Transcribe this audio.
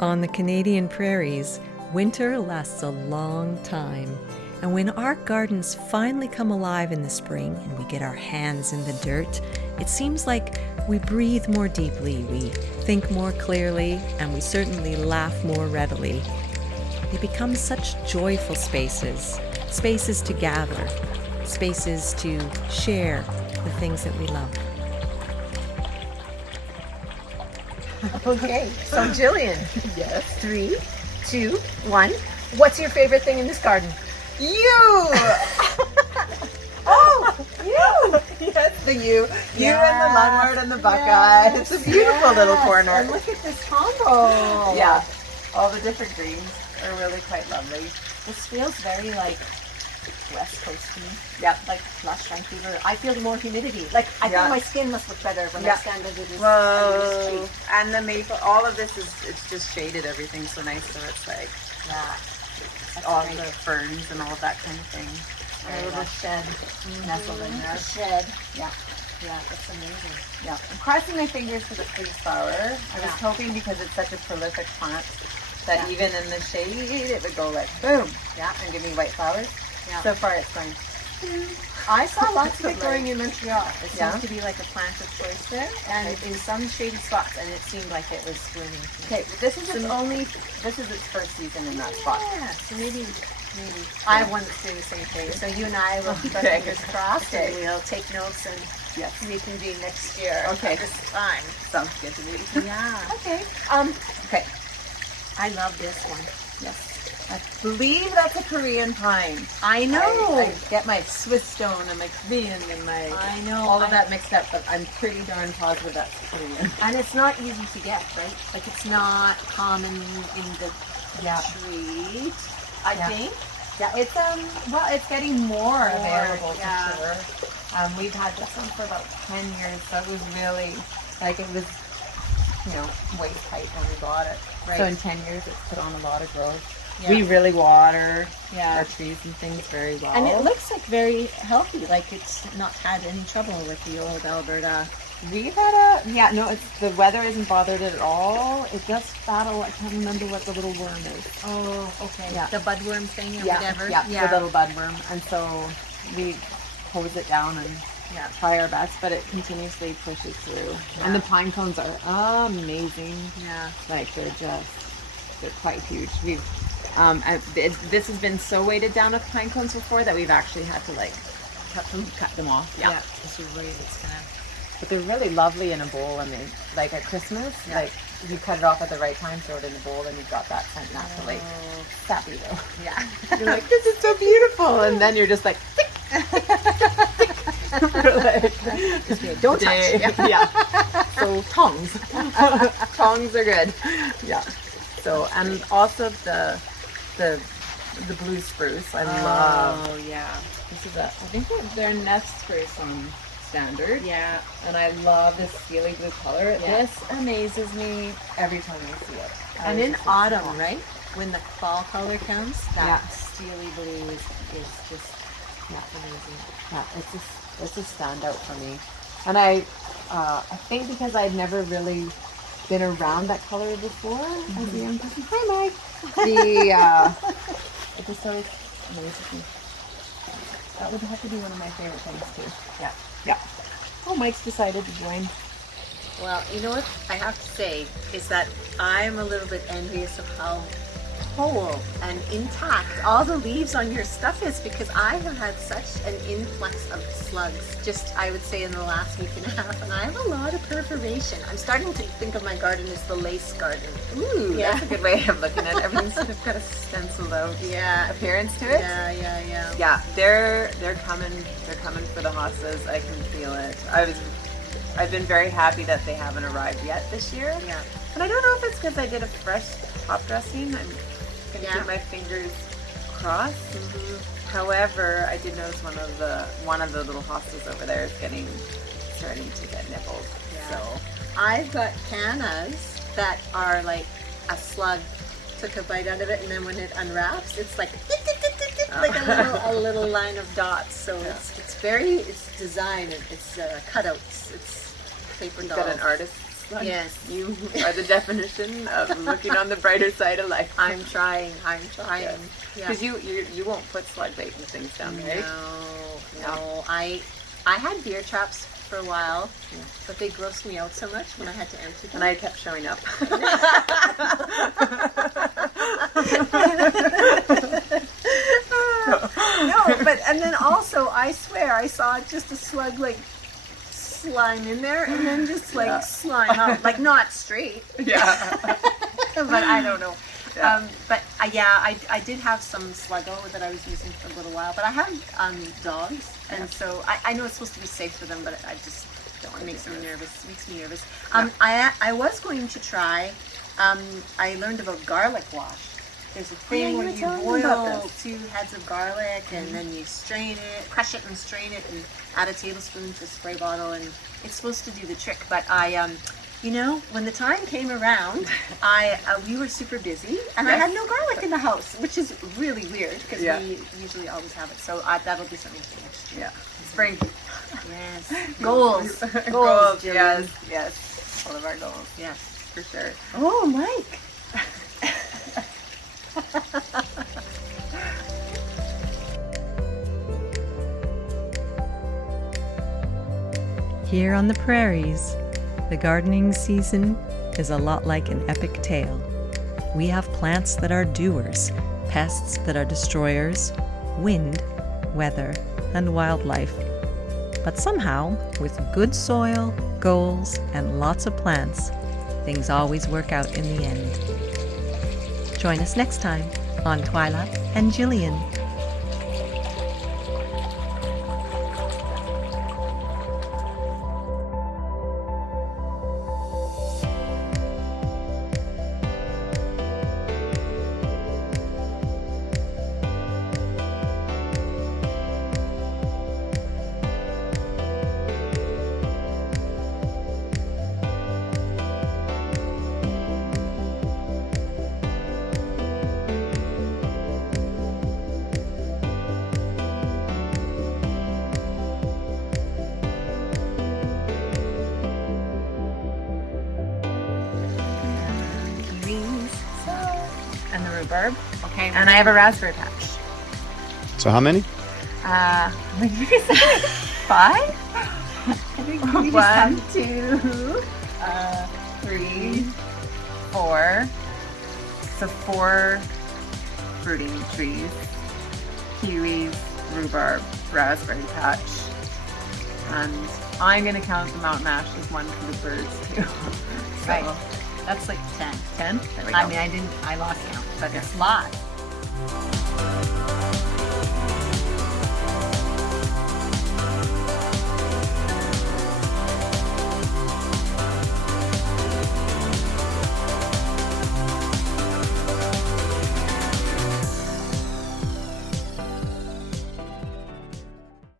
On the Canadian prairies, winter lasts a long time. And when our gardens finally come alive in the spring and we get our hands in the dirt, it seems like we breathe more deeply, we think more clearly, and we certainly laugh more readily. They become such joyful spaces, spaces to gather, spaces to share the things that we love. Okay, so Jillian. Yes. 3, 2, 1. What's your favorite thing in this garden? You! Oh, you! Yes, the you. You Yes, and the landlord and the buckeye. It's a beautiful little corner. And look at this combo. Yeah. All the different greens are really quite lovely. This feels very like West Coast to me. Yeah. Like lush Vancouver. I feel more humidity. Like I Yeah. think my skin must look better when I Yeah. stand under this Whoa. tree. And the maple, all of this it's just shaded everything so nice. So it's like Yeah. That's all great. the ferns and all of that kind of thing. And a little shed nestled in there. A Shed. Yeah. Yeah, it's amazing. Yeah. I'm crossing my fingers for the freeze flower. I was Yeah. hoping because it's such a prolific plant that Yeah. even in the shade it would go like boom. Yeah. And give me white flowers. Yeah. So far it's going. I saw lots of it growing in Montreal. It seems Yeah. to be like a plant of choice there, and in some shady spots, and it seemed like it was blooming. Okay, this is its first season in that spot. Yeah, so maybe I have one that's doing the same thing. So you and I will keep our Okay. fingers crossed, Okay. and we'll take notes and Yes. reconvene next year. Okay. At this time. Sounds good to me. Yeah. Okay. Okay. I love this one. Yes. I believe that's a Korean pine. I know. I get my Swiss stone and my Korean and my I know. all of that mixed up, but I'm pretty darn positive that's Korean. And it's not easy to get, right? Like it's not common in the Yeah. tree, I Yeah. think. Yeah, it's well, it's getting more available yeah. for sure. We've had this one for about 10 years, so it was really like it was, waist height when we bought it. Right. So in 10 years, it's put on a lot of growth. Yeah. We really water Yeah. our trees and things very well. And it looks like very healthy, like it's not had any trouble with the old Alberta. We've had it's the weather isn't bothered it at all. It does battle. I can't remember what the little worm is. Oh, okay. Yeah. The budworm thing or Yeah, whatever. yeah, the little budworm, and so we hose it down and Yeah. try our best, but it continuously pushes through. Yeah. And the pine cones are amazing. Yeah. Like they're quite huge. We've this has been so weighted down with pine cones before that we've actually had to cut them off. Yeah. Because you're worried it's gonna. But they're really lovely in a bowl. I mean, like at Christmas, Yeah. like you cut it off at the right time, throw it in a bowl, and you've got that scent naturally. Oh, Sappy though. yeah. You're like, this is so beautiful, and then you're just like, Don't touch. Yeah. yeah. So tongs, tongs are good. Yeah. So and also the blue spruce. I love. Oh yeah. This is I think they're nest spruce on standard. Yeah. And I love this steely blue color. Yeah. This amazes me every time I see it. And in autumn, right? When the fall color comes, that Yeah. steely blue is just amazing. Yeah, it's a standout for me. And I think because I'd never really been around that color before as a young person. Hi, Mike. It just always amazes me. That would have to be one of my favorite things too. Yeah. Yeah. Oh, Mike's decided to join. Well, you know what I have to say is that I'm a little bit envious of how whole and intact all the leaves on your stuff is, because I have had such an influx of slugs, just I would say in the last week and a half, and I have a lot of perforation. I'm starting to think of my garden as the lace garden. Ooh, Yeah. that's a good way of looking at it. Everything's sort of got a stenciled out Yeah. appearance to it. Yeah. Yeah, they're coming for the hostas. I can feel it. I've been very happy that they haven't arrived yet this year. Yeah. And I don't know if it's because I did a fresh top dressing. I'm gonna Yeah. keep my fingers crossed. However, I did notice one of the little hostas over there is starting to get nibbled. Yeah. So I've got cannas that are like a slug took a bite out of it, and then when it unwraps, it's like like a little line of dots. So it's designed. It's cutouts. It's paper you've dolls. got an artist's slugs. Yes. You are the definition of looking on the brighter side of life. I'm trying. Yeah. Because you won't put slug bait and things down, right? No. I had deer traps for a while, but they grossed me out so much when I had to empty them. And I kept showing up. No, but and then also I swear I saw just a slug like slime in there and then just like slime out, like not straight. Yeah. But I don't know. Yeah. I did have some sluggo that I was using for a little while, but I have dogs, and so I know it's supposed to be safe for them, but I just don't. It makes me nervous. I was going to try. I learned about garlic wash. There's a thing where you boil 2 heads of garlic and then you strain it, crush it and strain it, and add a tablespoon to a spray bottle, and it's supposed to do the trick. But when the time came around, we were super busy, and I had no garlic in the house, which is really weird because we usually always have it. So that'll be something for next year. Yeah. Spring. Yes. Goals. Goals. Jillian. Yes. All of our goals. Yes. For sure. Oh, Mike. Here on the prairies, the gardening season is a lot like an epic tale. We have plants that are doers, pests that are destroyers, wind, weather, and wildlife. But somehow, with good soil, goals, and lots of plants, things always work out in the end. Join us next time on Twilla and Jillian. And the rhubarb. Okay. And I have a raspberry patch. So how many? What did you say? 5? I think we just 1, have 2, 3, 4. So 4 fruiting trees. Kiwis, rhubarb, raspberry patch. And I'm going to count the mountain ash as one for the birds too. So, Right. That's like 10. 10? There we go. I lost count, but it's lots.